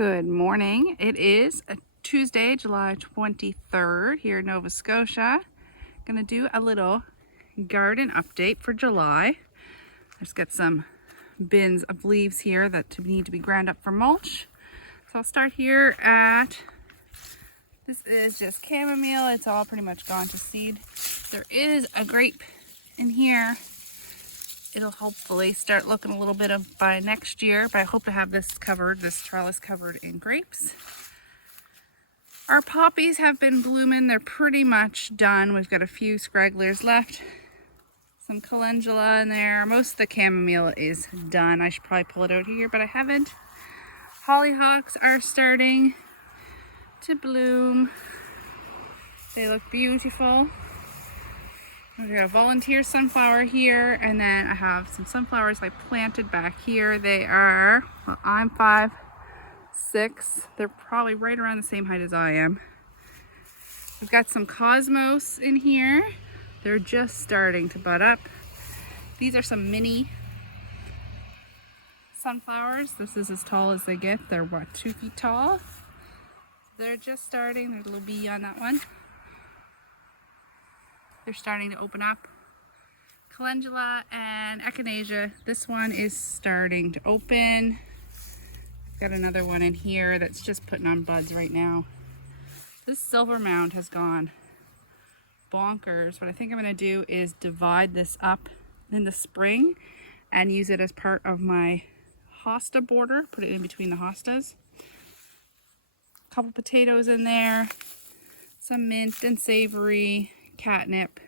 Good morning. It is a Tuesday, July 23rd here in Nova Scotia. Gonna do a little garden update for July. I've got some bins of leaves here that need to be ground up for mulch. So I'll start here this is just chamomile. It's all pretty much gone to seed. There is a grape in here. It'll hopefully start looking a little bit of by next year, but I hope to have this trellis covered in grapes. Our poppies have been blooming. They're pretty much done. We've got a few scragglers left. Some calendula in there. Most of the chamomile is done. I should probably pull it out here, but I haven't. Hollyhocks are starting to bloom. They look beautiful. We've got a volunteer sunflower here, and then I have some sunflowers I planted back here. They are, well, I'm 5'6". They're probably right around the same height as I am. We've got some cosmos in here. They're just starting to bud up. These are some mini sunflowers. This is as tall as they get. They're what, 2 feet tall? They're just starting. There's a little bee on that one. They're starting to open up. Calendula and echinacea. This one is starting to open. I've got another one in here that's just putting on buds right now. This silver mound has gone bonkers. What I think I'm going to do is divide this up in the spring and use it as part of my hosta border. Put it in between the hostas. A couple potatoes in there. Some mint and savory. Catnip,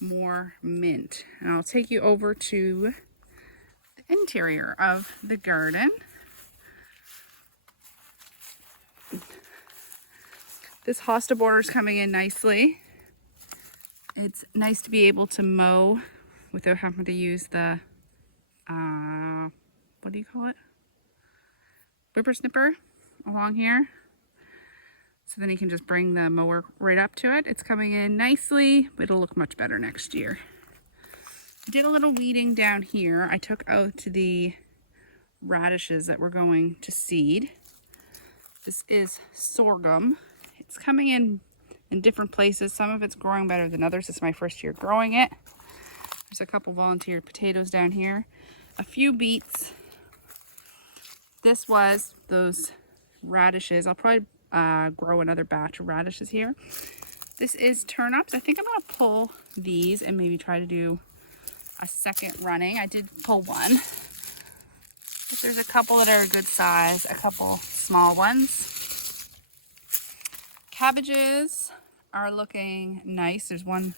more mint. And I'll take you over to the interior of the garden. This hosta border is coming in nicely. It's nice to be able to mow without having to use the what do you call it? Whippersnipper along here. So then you can just bring the mower right up to it. It's coming in nicely. It'll look much better next year. I did a little weeding down here. I took out the radishes that were going to seed. This is sorghum. It's coming in different places. Some of it's growing better than others. This is my first year growing it. There's a couple volunteer potatoes down here. A few beets. This was those radishes. I'll probably grow another batch of radishes here. This is turnips. I think I'm going to pull these and maybe try to do a second running. I did pull one, but there's a couple that are a good size, a couple small ones. Cabbages are looking nice. There's one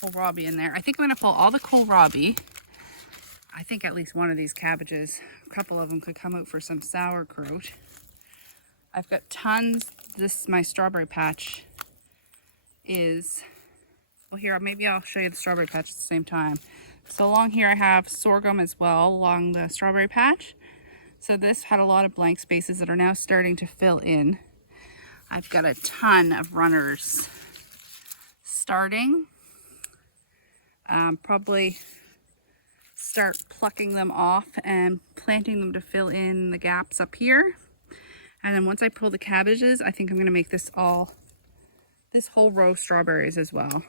kohlrabi in there. I think I'm going to pull all the kohlrabi. I think at least one of these cabbages, a couple of them could come out for some sauerkraut. I've got tons. My strawberry patch is, well, here, maybe I'll show you the strawberry patch at the same time. So along here I have sorghum as well along the strawberry patch. So this had a lot of blank spaces that are now starting to fill in. I've got a ton of runners starting. Probably start plucking them off and planting them to fill in the gaps up here. And then once I pull the cabbages, I think I'm going to make this whole row strawberries as well.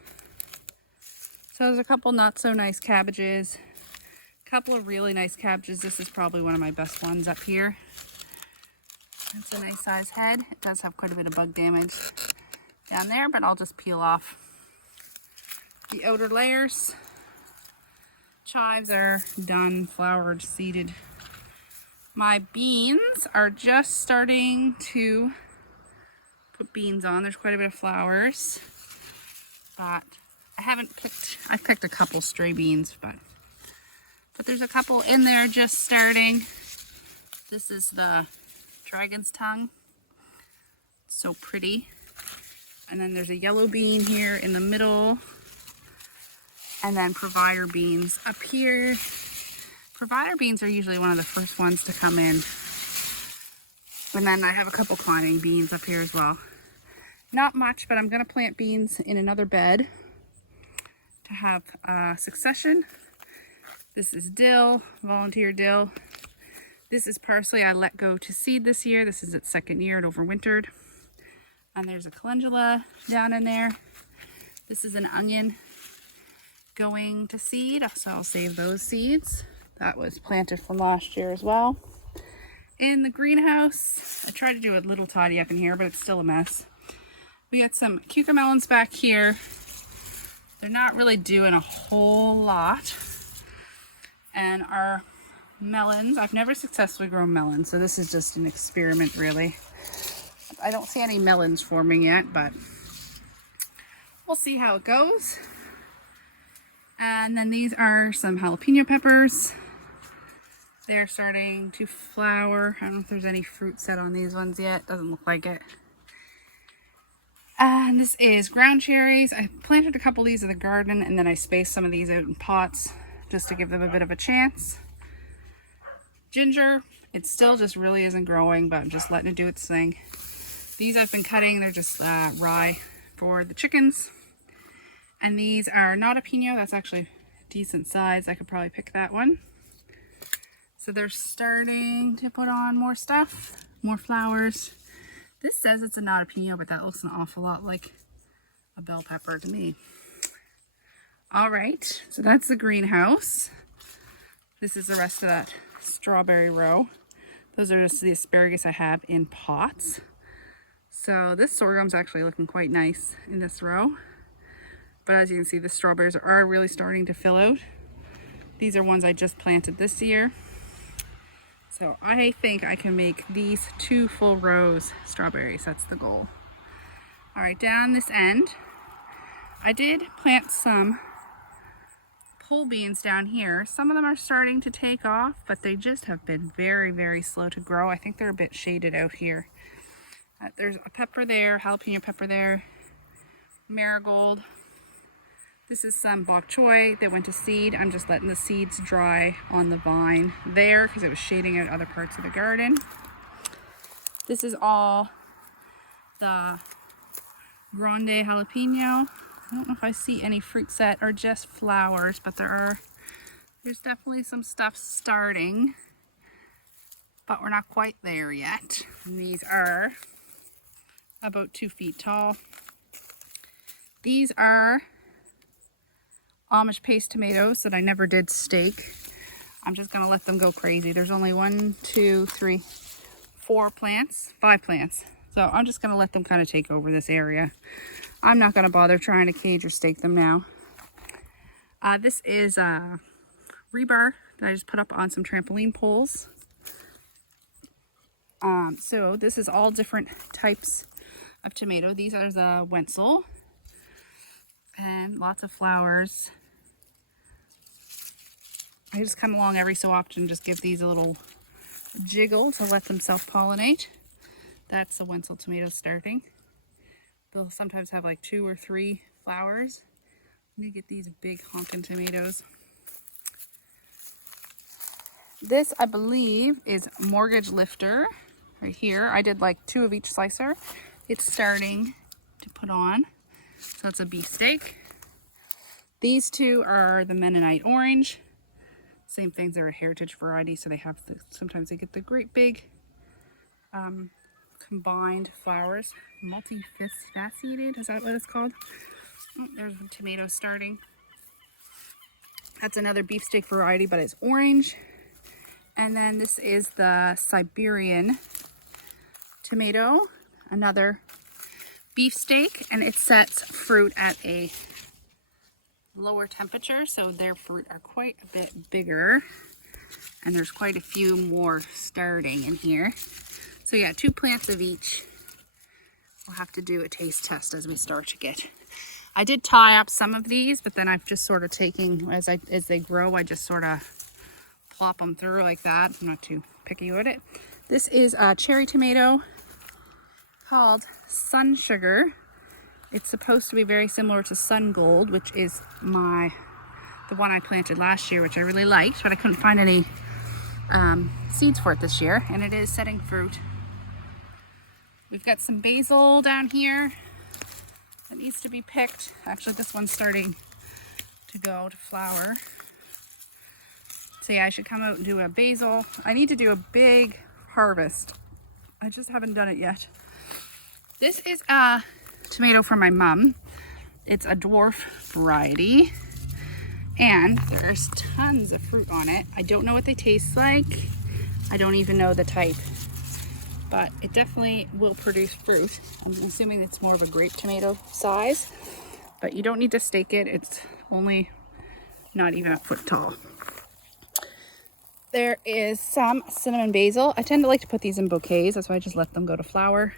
So there's a couple not so nice cabbages, a couple of really nice cabbages. This is probably one of my best ones up here. It's a nice size head. It does have quite a bit of bug damage down there, but I'll just peel off the outer layers. Chives are done, flowered, seeded. My beans are just starting to put beans on. There's quite a bit of flowers, but I picked a couple stray beans, but there's a couple in there just starting. This is the dragon's tongue. It's so pretty. And then there's a yellow bean here in the middle. And then provider beans up here. Provider beans are usually one of the first ones to come in. And then I have a couple climbing beans up here as well. Not much, but I'm going to plant beans in another bed to have succession. This is dill, volunteer dill. This is parsley I let go to seed this year. This is its second year. It overwintered. And there's a calendula down in there. This is an onion going to seed, so I'll save those seeds. That was planted from last year as well. In the greenhouse, I tried to do a little tidy up in here, but it's still a mess. We got some cucamelons back here. They're not really doing a whole lot. And our melons, I've never successfully grown melons, so this is just an experiment really. I don't see any melons forming yet, but we'll see how it goes. And then these are some jalapeno peppers. They're starting to flower. I don't know if there's any fruit set on these ones yet. Doesn't look like it. And this is ground cherries. I planted a couple of these in the garden, and then I spaced some of these out in pots just to give them a bit of a chance. Ginger, it still just really isn't growing, but I'm just letting it do its thing. These I've been cutting. They're just rye for the chickens. And these are not a pino. That's actually decent size. I could probably pick that one. So they're starting to put on more stuff, more flowers. This says it's a not a pino, but that looks an awful lot like a bell pepper to me. All right, so that's the greenhouse. This is the rest of that strawberry row. Those are just the asparagus I have in pots. So this sorghum's actually looking quite nice in this row. But as you can see, the strawberries are really starting to fill out. These are ones I just planted this year. So I think I can make these 2 full rows strawberries. That's the goal. All right, down this end, I did plant some pole beans down here. Some of them are starting to take off, but they just have been very, very slow to grow. I think they're a bit shaded out here. There's a pepper there, jalapeno pepper there, marigold. This is some bok choy that went to seed. I'm just letting the seeds dry on the vine there because it was shading out other parts of the garden. This is all the grande jalapeno. I don't know if I see any fruit set or just flowers, but there's definitely some stuff starting, but we're not quite there yet. And these are about 2 feet tall. These are Amish paste tomatoes that I never did stake. I'm just gonna let them go crazy. There's only 1, 2, 3, 4 plants, 5 plants. So I'm just gonna let them kind of take over this area. I'm not gonna bother trying to cage or stake them now. This is rebar that I just put up on some trampoline poles. So this is all different types of tomato. These are the Wenzel. And lots of flowers. I just come along every so often and just give these a little jiggle to let them self-pollinate. That's the Wenzel tomato starting. They'll sometimes have like 2 or 3 flowers. You get these big honking tomatoes. This, I believe, is Mortgage Lifter right here. I did like 2 of each slicer. It's starting to put on. So it's a beefsteak. These 2 are the Mennonite Orange. Same things, they're a heritage variety, so they have sometimes they get the great big combined flowers. Multifaceted, is that what it's called? Oh, there's a tomato starting. That's another beefsteak variety, but it's orange. And then this is the Siberian tomato, another beefsteak, and it sets fruit at a lower temperature, so their fruit are quite a bit bigger, and there's quite a few more starting in here. So yeah, 2 plants of each. We'll have to do a taste test as we start to get. I did tie up some of these, but then I've just sort of taken, as they grow, I just sort of plop them through like that. I'm not too picky with it. This is a cherry tomato called Sun Sugar. It's supposed to be very similar to Sun Gold, which is the one I planted last year, which I really liked, but I couldn't find any seeds for it this year, and it is setting fruit. We've got some basil down here that needs to be picked. Actually, this one's starting to go to flower. So yeah, I should come out and do a basil. I need to do a big harvest. I just haven't done it yet. This is a tomato from my mom. It's a dwarf variety. And there's tons of fruit on it. I don't know what they taste like. I don't even know the type. But it definitely will produce fruit. I'm assuming it's more of a grape tomato size. But you don't need to stake it. It's only not even a foot tall. There is some cinnamon basil. I tend to like to put these in bouquets. That's why I just let them go to flower.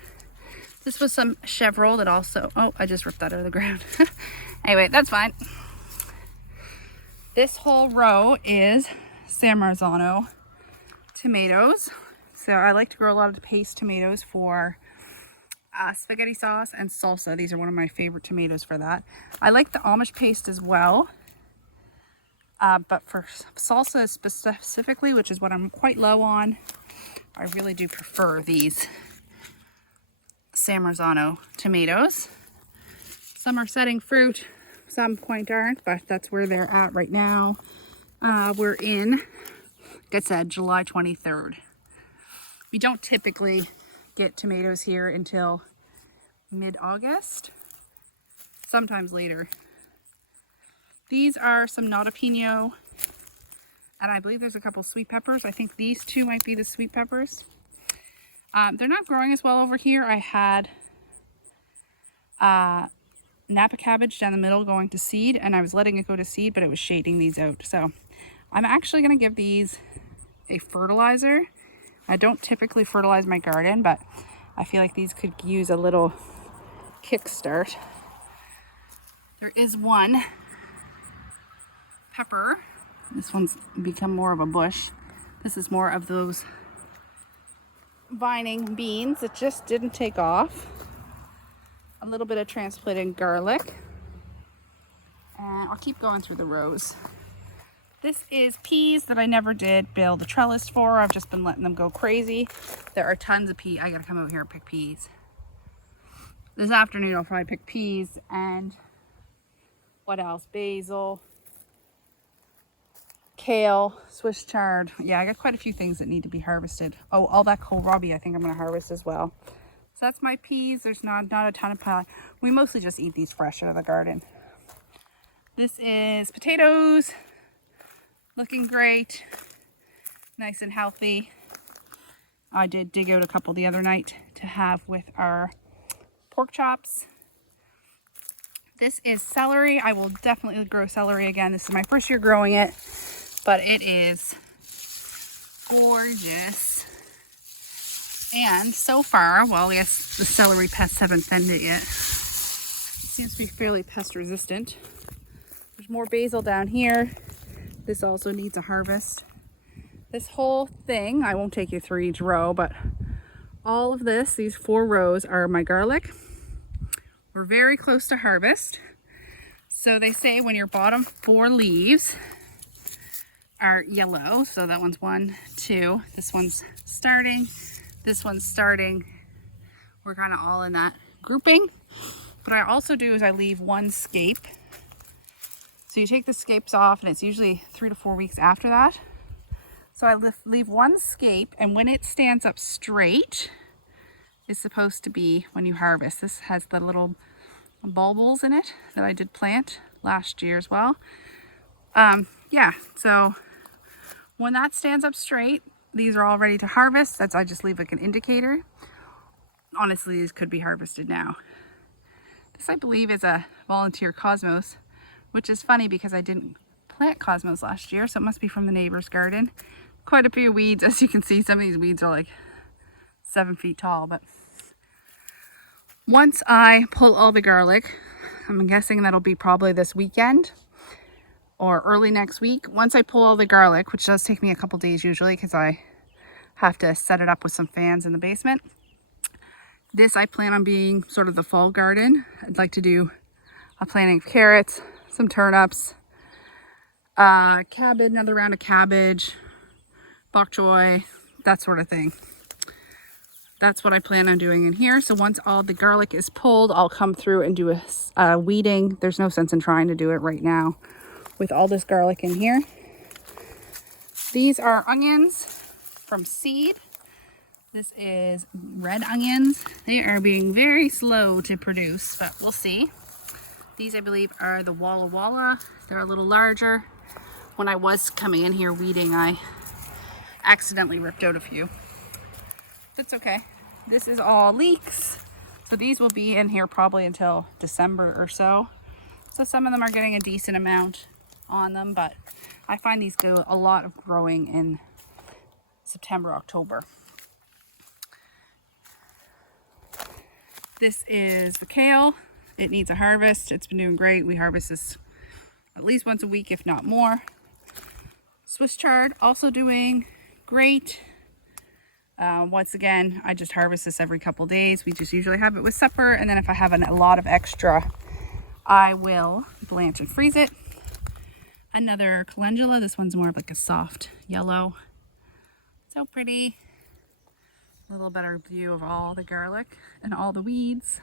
This was some chevril that also... Oh, I just ripped that out of the ground. Anyway, that's fine. This whole row is San Marzano tomatoes. So I like to grow a lot of paste tomatoes for spaghetti sauce and salsa. These are one of my favorite tomatoes for that. I like the Amish paste as well. But for salsa specifically, which is what I'm quite low on, I really do prefer these San Marzano tomatoes. Some are setting fruit, some quite aren't, but that's where they're at right now. We're in, like I said, July 23rd. We don't typically get tomatoes here until mid-August, sometimes later. These are some jalapeno, and I believe there's a couple sweet peppers. I think these two might be the sweet peppers. They're not growing as well over here. I had Napa cabbage down the middle going to seed, and I was letting it go to seed, but it was shading these out. So I'm actually going to give these a fertilizer. I don't typically fertilize my garden, but I feel like these could use a little kickstart. There is one pepper. This one's become more of a bush. This is more of those vining beans that just didn't take off. A little bit of transplanted garlic. And I'll keep going through the rows. This is peas that I never did build a trellis for. I've just been letting them go crazy. There are tons of peas. I gotta come out here and pick peas. This afternoon I'll probably pick peas and what else? Basil, kale, Swiss chard. Yeah, I got quite a few things that need to be harvested. Oh, all that kohlrabi I think I'm going to harvest as well. So that's my peas. There's not a ton of pie. We mostly just eat these fresh out of the garden. This is potatoes. Looking great. Nice and healthy. I did dig out a couple the other night to have with our pork chops. This is celery. I will definitely grow celery again. This is my first year growing it, but it is gorgeous. And so far, well, yes, the celery pests haven't thinned it yet. It seems to be fairly pest resistant. There's more basil down here. This also needs a harvest. This whole thing, I won't take you through each row, but all of this, these 4 rows are my garlic. We're very close to harvest. So they say when your bottom 4 leaves are yellow, so that one's 1, 2, this one's starting, this one's starting. We're kind of all in that grouping. What I also do is I leave 1 scape. So you take the scapes off, and it's usually 3 to 4 weeks after that. So I leave 1 scape, and when it stands up straight is supposed to be when you harvest. This has the little bulbils in it that I did plant last year as well. Yeah, so when that stands up straight, these are all ready to harvest. I just leave like an indicator. Honestly, these could be harvested now. This, I believe, is a volunteer cosmos, which is funny because I didn't plant cosmos last year, so it must be from the neighbor's garden. Quite a few weeds. As you can see, some of these weeds are like 7 feet tall, but once I pull all the garlic, I'm guessing that'll be probably this weekend or early next week. Once I pull all the garlic, which does take me a couple days usually because I have to set it up with some fans in the basement. This I plan on being sort of the fall garden. I'd like to do a planting of carrots, some turnips, cabbage, another round of cabbage, bok choy, that sort of thing. That's what I plan on doing in here. So once all the garlic is pulled, I'll come through and do a weeding. There's no sense in trying to do it right now with all this garlic in here. These are onions from seed. This is red onions. They are being very slow to produce, but we'll see. These, I believe, are the Walla Walla. They're a little larger. When I was coming in here weeding, I accidentally ripped out a few. That's okay. This is all leeks. So these will be in here probably until December or so. So some of them are getting a decent amount on them, but I find these do a lot of growing in September, October. This is the kale. It needs a harvest. It's been doing great. We harvest this at least once a week, if not more. Swiss chard also doing great. Once again, I just harvest this every couple days. We just usually have it with supper, and then if I have a lot of extra, I will blanch and freeze it. Another calendula. This one's more of like a soft yellow. So pretty. A little better view of all the garlic and all the weeds.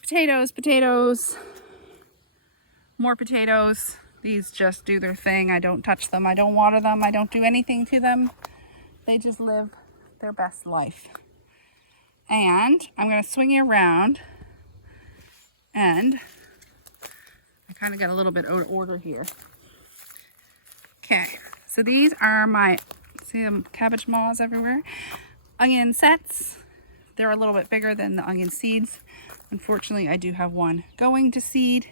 Potatoes, potatoes, more potatoes. These just do their thing. I don't touch them. I don't water them. I don't do anything to them. They just live their best life. And I'm going to swing you around. And I kind of got a little bit out of order here. Okay, so these are my, see them cabbage maws everywhere? Onion sets. They're a little bit bigger than the onion seeds. Unfortunately, I do have one going to seed.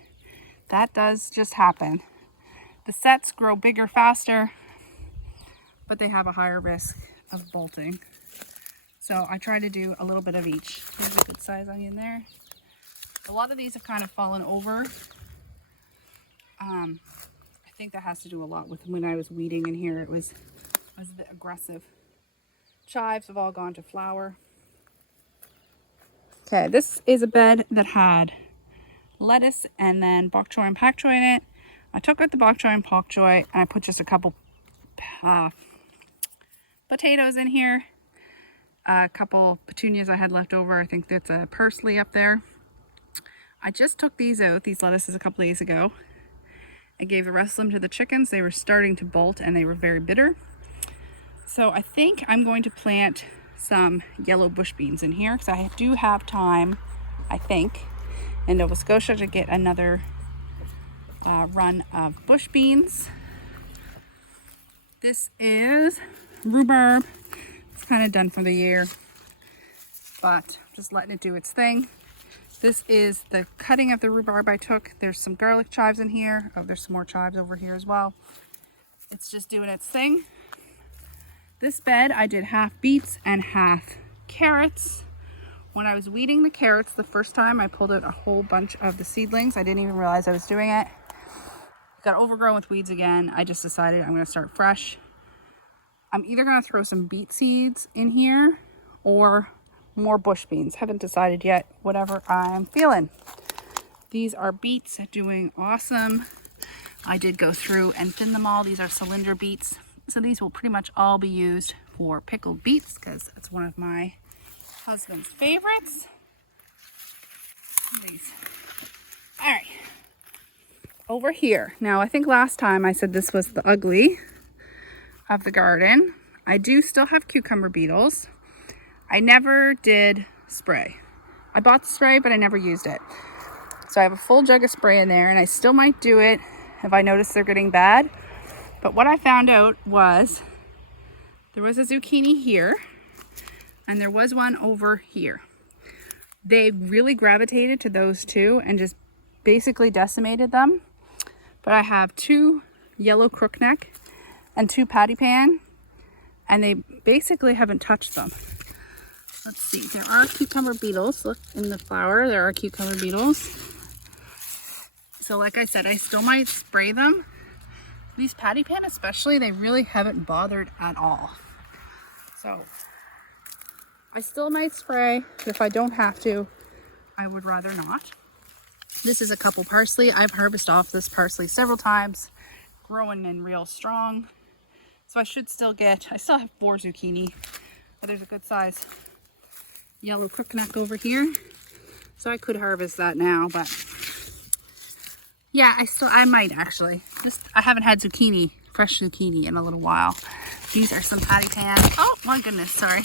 That does just happen. The sets grow bigger faster, but they have a higher risk of bolting. So I try to do a little bit of each. There's a good size onion there. A lot of these have kind of fallen over. I think that has to do a lot with when I was weeding in here. It was a bit aggressive. Chives have all gone to flower. Okay, this is a bed that had lettuce and then bok choy and pak choy in it. I took out the bok choy and pak choy and I put just a couple potatoes in here. A couple petunias I had left over. I think that's a parsley up there. I just took these out, these lettuces, a couple days ago. I gave the rest of them to the chickens. They were starting to bolt and they were very bitter. So I think I'm going to plant some yellow bush beans in here because I do have time, I think, in Nova Scotia to get another run of bush beans. This is rhubarb. It's kind of done for the year, but just letting it do its thing. This is the cutting of the rhubarb I took. There's some garlic chives in here. Oh, there's some more chives over here as well. It's just doing its thing. This bed I did half beets and half carrots. When I was weeding the carrots the first time, I pulled out a whole bunch of the seedlings. I didn't even realize I was doing it. Got overgrown with weeds again. I just decided I'm going to start fresh. I'm either going to throw some beet seeds in here or more bush beans. Haven't decided yet, whatever I'm feeling. These are beets doing awesome. I did go through and thin them all. These are cylinder beets. So these will pretty much all be used for pickled beets because it's one of my husband's favorites. These. All right. Over here. Now, I think last time I said this was the ugly of the garden. I do still have cucumber beetles. I never did spray. I bought the spray, but I never used it. So I have a full jug of spray in there, and I still might do it if I notice they're getting bad. But what I found out was there was a zucchini here, and there was one over here. They really gravitated to those two and just basically decimated them. But I have 2 yellow crookneck and 2 patty pan, and they basically haven't touched them. Let's see, there are cucumber beetles. Look in the flower, there are cucumber beetles. So like I said, I still might spray them. These patty pan especially, they really haven't bothered at all. So I still might spray, but if I don't have to, I would rather not. This is a couple parsley. I've harvested off this parsley several times, growing in real strong. So I should still get, I still have 4 zucchini, but there's a good size yellow crookneck over here. So I could harvest that now, but Yeah, I might actually. I haven't had fresh zucchini in a little while. These are some patty pans. Oh my goodness, sorry.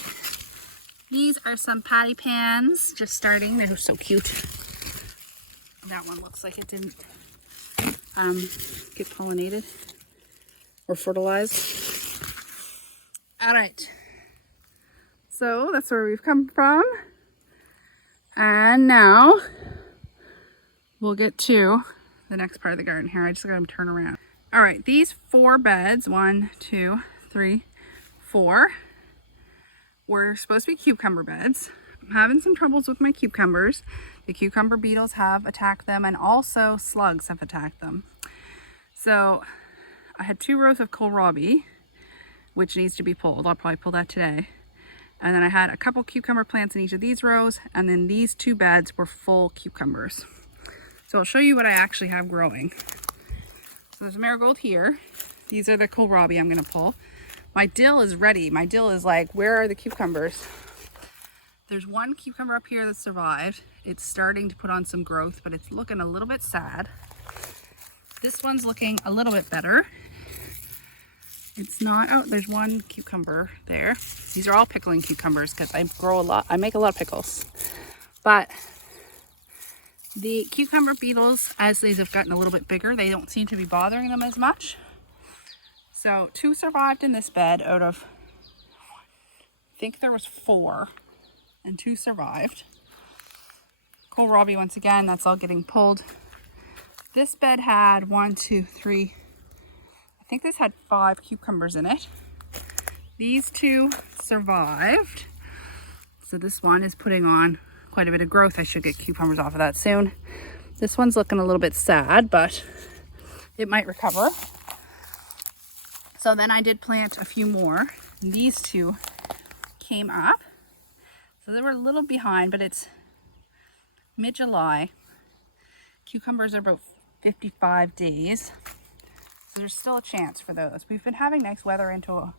These are some patty pans, just starting. They're so cute. That one looks like it didn't get pollinated or fertilized. All right. So that's where we've come from. And now we'll get to the next part of the garden here. I just got to turn around. All right, these 4 beds, 1, 2, 3, 4, were supposed to be cucumber beds. I'm having some troubles with my cucumbers. The cucumber beetles have attacked them, and also slugs have attacked them. So I had 2 rows of kohlrabi, which needs to be pulled. I'll probably pull that today. And then I had a couple cucumber plants in each of these rows, and then these 2 beds were full cucumbers. So I'll show you what I actually have growing. So there's marigold here. These are the kohlrabi I'm gonna pull. My dill is ready. My dill is like, where are the cucumbers? There's 1 cucumber up here that survived. It's starting to put on some growth, but it's looking a little bit sad. This one's looking a little bit better. It's not, oh, there's 1 cucumber there. These are all pickling cucumbers because I grow a lot. I make a lot of pickles. But the cucumber beetles, as these have gotten a little bit bigger, they don't seem to be bothering them as much. So 2 survived in this bed out of, I think there was 4, and 2 survived. Kohlrabi, once again, that's all getting pulled. This bed had 1, 2, 3, I think this had 5 cucumbers in it. These 2 survived. So this one is putting on quite a bit of growth. I should get cucumbers off of that soon. This one's looking a little bit sad, but it might recover. So then I did plant a few more. These 2 came up. So they were a little behind, but it's mid-July. Cucumbers are about 55 days. So there's still a chance for those. We've been having nice weather into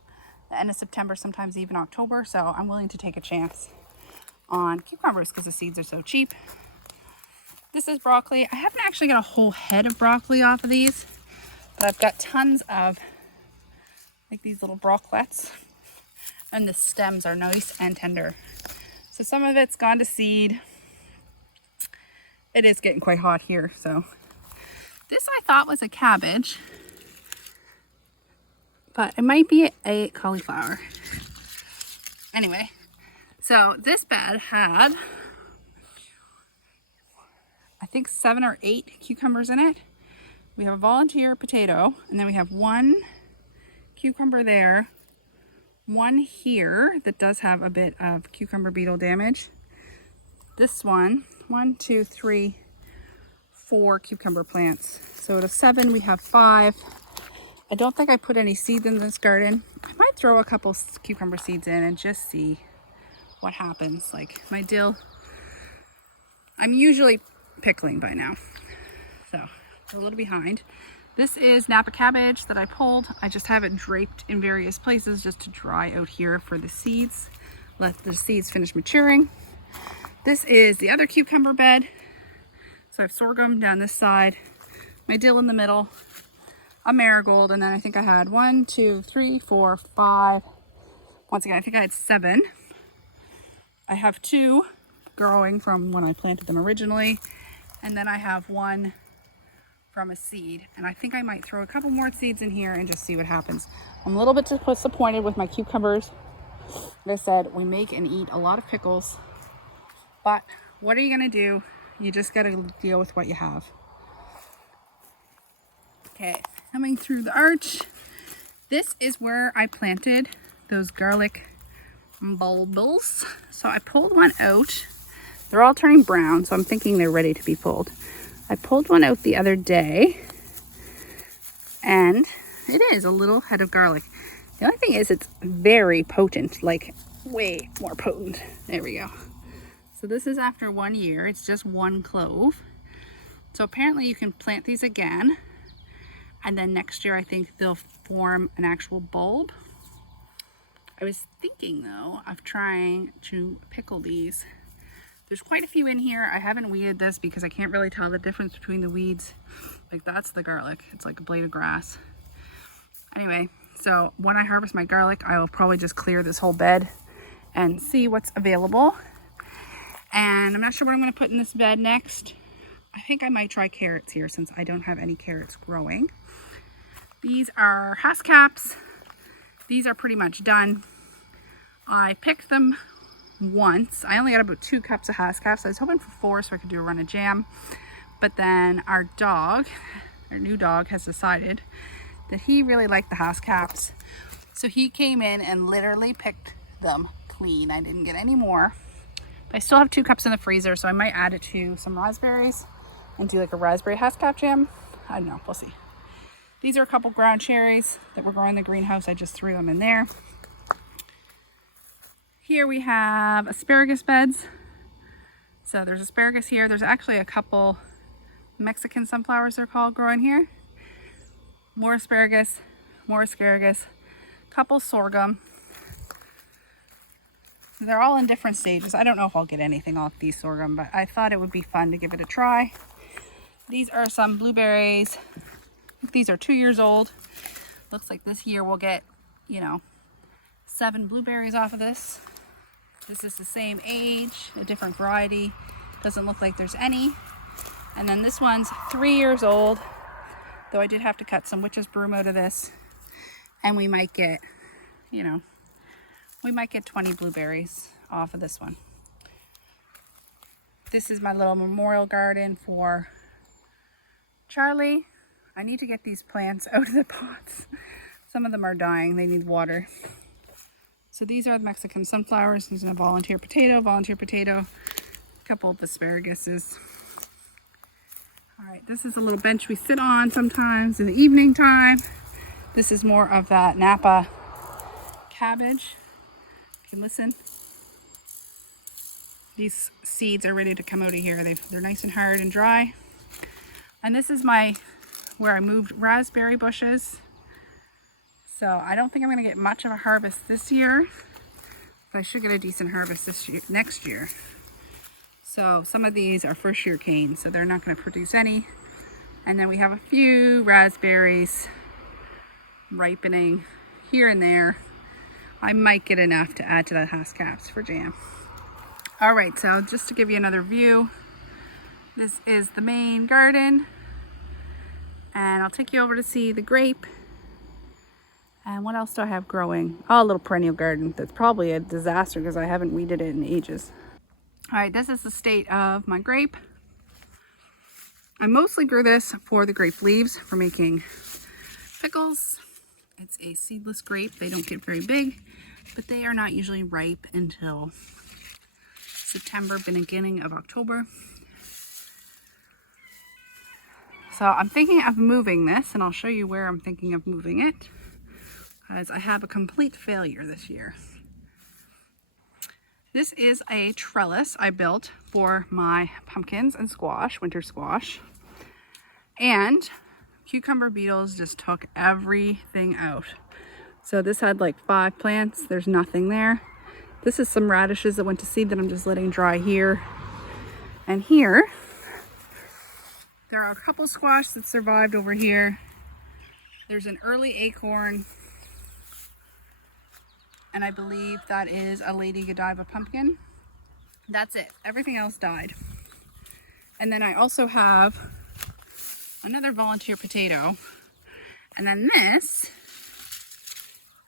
the end of September, sometimes even October. So I'm willing to take a chance on cucumbers because the seeds are so cheap. This is broccoli. I haven't actually got a whole head of broccoli off of these, but I've got tons of like these little broccolets, and the stems are nice and tender. So some of it's gone to seed. It is getting quite hot here. So this I thought was a cabbage, but it might be a cauliflower. Anyway, so this bed had, I think 7 or 8 cucumbers in it. We have a volunteer potato, and then we have 1 cucumber there, 1 here that does have a bit of cucumber beetle damage. This one, 1, 2, 3, 4 cucumber plants. So out of 7, we have 5. I don't think I put any seeds in this garden. I might throw a couple cucumber seeds in and just see what happens. Like my dill, I'm usually pickling by now, so we're a little behind. This is Napa cabbage that I pulled. I just have it draped in various places just to dry out here for the seeds. Let the seeds finish maturing. This is the other cucumber bed. So I have sorghum down this side, my dill in the middle, a marigold, and then I think I had 1, 2, 3, 4, 5. Once again, I think I had 7. I have 2 growing from when I planted them originally, and then I have 1 from a seed, and I think I might throw a couple more seeds in here and just see what happens. I'm a little bit disappointed with my cucumbers. Like I said, we make and eat a lot of pickles, but what are you gonna do? You just gotta deal with what you have. Okay, coming through the arch. This is where I planted those garlic bulbs. So I pulled one out. They're all turning brown, so I'm thinking they're ready to be pulled. I pulled one out the other day, and it is a little head of garlic. The only thing is it's very potent, like way more potent. There we go. So this is after 1 year. It's just 1 clove. So apparently you can plant these again, and then next year I think they'll form an actual bulb. I was thinking though of trying to pickle these. There's quite a few in here. I haven't weeded this because I can't really tell the difference between the weeds. Like that's the garlic. It's like a blade of grass. Anyway, so when I harvest my garlic, I will probably just clear this whole bed and see what's available. And I'm not sure what I'm going to put in this bed next. I think I might try carrots here since I don't have any carrots growing. These are Hostas. These are pretty much done. I picked them once. I only got about 2 cups of Hostas. I was hoping for 4 so I could do a run of jam. But then our new dog has decided that he really liked the Hostas. So he came in and literally picked them clean. I didn't get any more. But I still have 2 cups in the freezer, so I might add it to some raspberries and do like a raspberry Hostas jam. I don't know, we'll see. These are a couple ground cherries that were growing in the greenhouse. I just threw them in there. Here we have asparagus beds. So there's asparagus here. There's actually a couple Mexican sunflowers, they're called, growing here. More asparagus, couple sorghum. They're all in different stages. I don't know if I'll get anything off these sorghum, but I thought it would be fun to give it a try. These are some blueberries. These are 2 years old. Looks like this year we'll get, 7 blueberries off of this. This is the same age, a different variety. Doesn't look like there's any. And then this one's 3 years old, though I did have to cut some witch's broom out of this. And we might get, we might get 20 blueberries off of this one. This is my little memorial garden for Charlie. I need to get these plants out of the pots. Some of them are dying, they need water. So these are the Mexican sunflowers. There's a volunteer potato, a couple of asparaguses. All right, this is a little bench we sit on sometimes in the evening time. This is more of that Napa cabbage. You can listen. These seeds are ready to come out of here. They're nice and hard and dry. And this is where I moved raspberry bushes. So I don't think I'm going to get much of a harvest this year, but I should get a decent harvest next year. So some of these are first year canes, so they're not going to produce any. And then we have a few raspberries ripening here and there. I might get enough to add to the Hostas for jam. All right, so just to give you another view, this is the main garden. And I'll take you over to see the grape. And what else do I have growing? Oh, a little perennial garden. That's probably a disaster because I haven't weeded it in ages. All right, this is the state of my grape. I mostly grew this for the grape leaves for making pickles. It's a seedless grape. They don't get very big, but they are not usually ripe until September, beginning of October. So I'm thinking of moving this, and I'll show you where I'm thinking of moving it, because I have a complete failure this year. This is a trellis I built for my pumpkins and squash, winter squash. And cucumber beetles just took everything out. So this had like 5 plants. There's nothing there. This is some radishes that went to seed that I'm just letting dry here. And here, there are a couple squash that survived over here. There's an early acorn. And I believe that is a Lady Godiva pumpkin. That's it. Everything else died. And then I also have another volunteer potato. And then this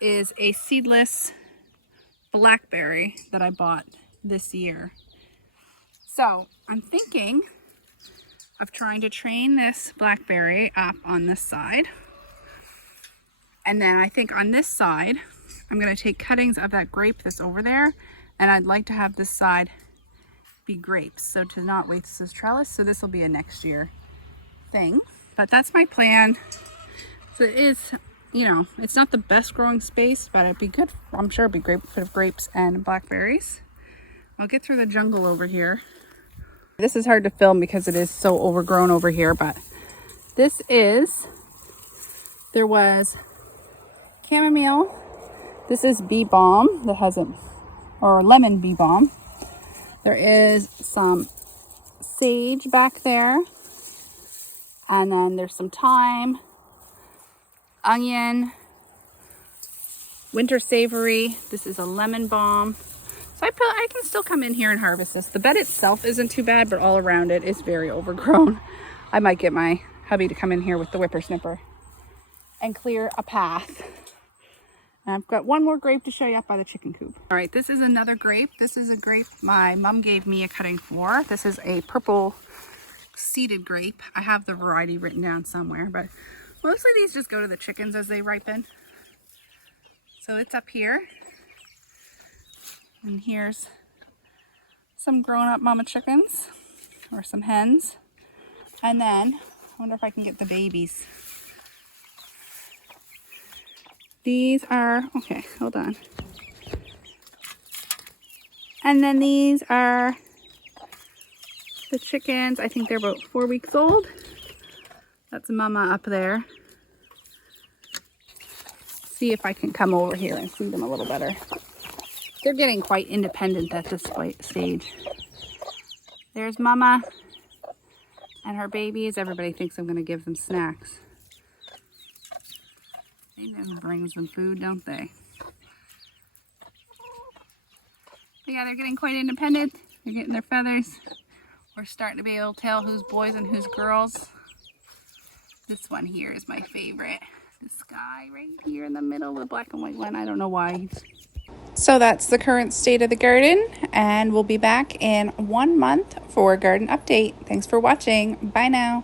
is a seedless blackberry that I bought this year. So I'm thinking of trying to train this blackberry up on this side. And then I think on this side, I'm going to take cuttings of that grape that's over there, and I'd like to have this side be grapes, so to not waste this trellis. So this will be a next year thing, but that's my plan. So it is, it's not the best growing space, but it'd be good. I'm sure it'd be great for grapes and blackberries. I'll get through the jungle over here. This is hard to film because it is so overgrown over here, but there was chamomile. This is bee balm that hasn't, or lemon bee balm. There is some sage back there. And then there's some thyme, onion, winter savory. This is a lemon balm. So I can still come in here and harvest this. The bed itself isn't too bad, but all around it is very overgrown. I might get my hubby to come in here with the whippersnipper and clear a path. And I've got one more grape to show you up by the chicken coop. All right, this is another grape. This is a grape my mom gave me a cutting for. This is a purple seeded grape. I have the variety written down somewhere, but mostly these just go to the chickens as they ripen. So it's up here. And here's some grown-up mama chickens, or some hens. And then, I wonder if I can get the babies. These are, okay, hold on. And then these are the chickens. I think they're about 4 weeks old. That's mama up there. See if I can come over here and see them a little better. They're getting quite independent at this stage. There's mama and her babies. Everybody thinks I'm going to give them snacks. They just bring them food, don't they? But yeah, they're getting quite independent. They're getting their feathers. We're starting to be able to tell who's boys and who's girls. This one here is my favorite. This guy right here in the middle, the black and white one. I don't know why. So that's the current state of the garden, and we'll be back in 1 month for a garden update. Thanks for watching. Bye now.